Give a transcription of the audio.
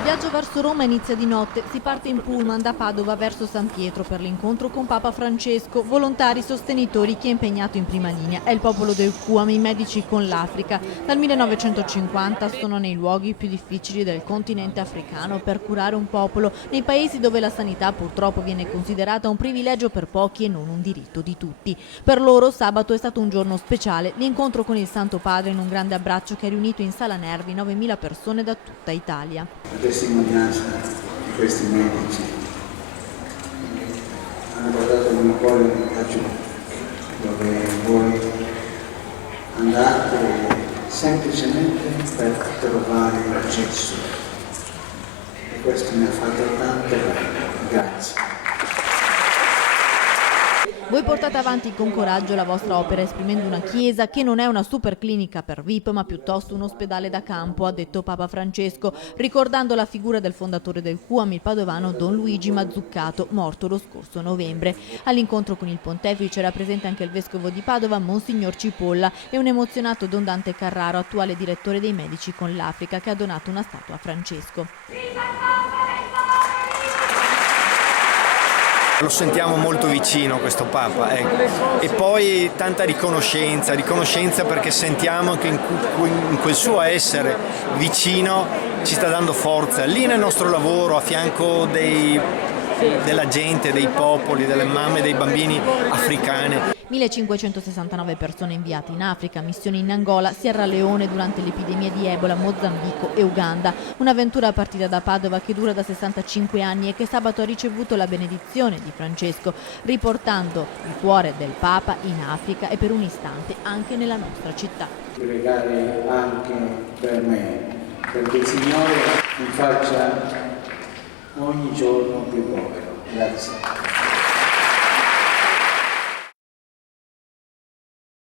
Il viaggio verso Roma inizia di notte, si parte in pullman da Padova verso San Pietro per l'incontro con Papa Francesco, volontari sostenitori, chi è impegnato in prima linea. È il popolo del Cuam, i medici con l'Africa. Dal 1950 sono nei luoghi più difficili del continente africano per curare un popolo, nei paesi dove la sanità purtroppo viene considerata un privilegio per pochi e non un diritto di tutti. Per loro sabato è stato un giorno speciale, l'incontro con il Santo Padre in un grande abbraccio che ha riunito in Sala Nervi 9.000 persone da tutta Italia. La testimonianza di questi medici hanno portato un cuore laggiù, dove voi andate semplicemente per trovare Gesù. E questo mi ha fatto tanto bene. Grazie. Voi portate avanti con coraggio la vostra opera esprimendo una chiesa che non è una super clinica per VIP ma piuttosto un ospedale da campo, ha detto Papa Francesco, ricordando la figura del fondatore del Cuam, il padovano Don Luigi Mazzuccato, morto lo scorso novembre. All'incontro con il pontefice era presente anche il vescovo di Padova, Monsignor Cipolla, e un emozionato Don Dante Carraro, attuale direttore dei Medici con l'Africa, che ha donato una statua a Francesco. Lo sentiamo molto vicino questo Papa, e poi tanta riconoscenza perché sentiamo che in quel suo essere vicino ci sta dando forza, lì nel nostro lavoro, a fianco della gente, dei popoli, delle mamme, dei bambini africane. 1569 persone inviate in Africa, missioni in Angola, Sierra Leone durante l'epidemia di Ebola, Mozambico e Uganda. Un'avventura partita da Padova che dura da 65 anni e che sabato ha ricevuto la benedizione di Francesco, riportando il cuore del Papa in Africa e per un istante anche nella nostra città. Pregare anche per me, perché il Signore mi faccia ogni giorno più povero. Grazie.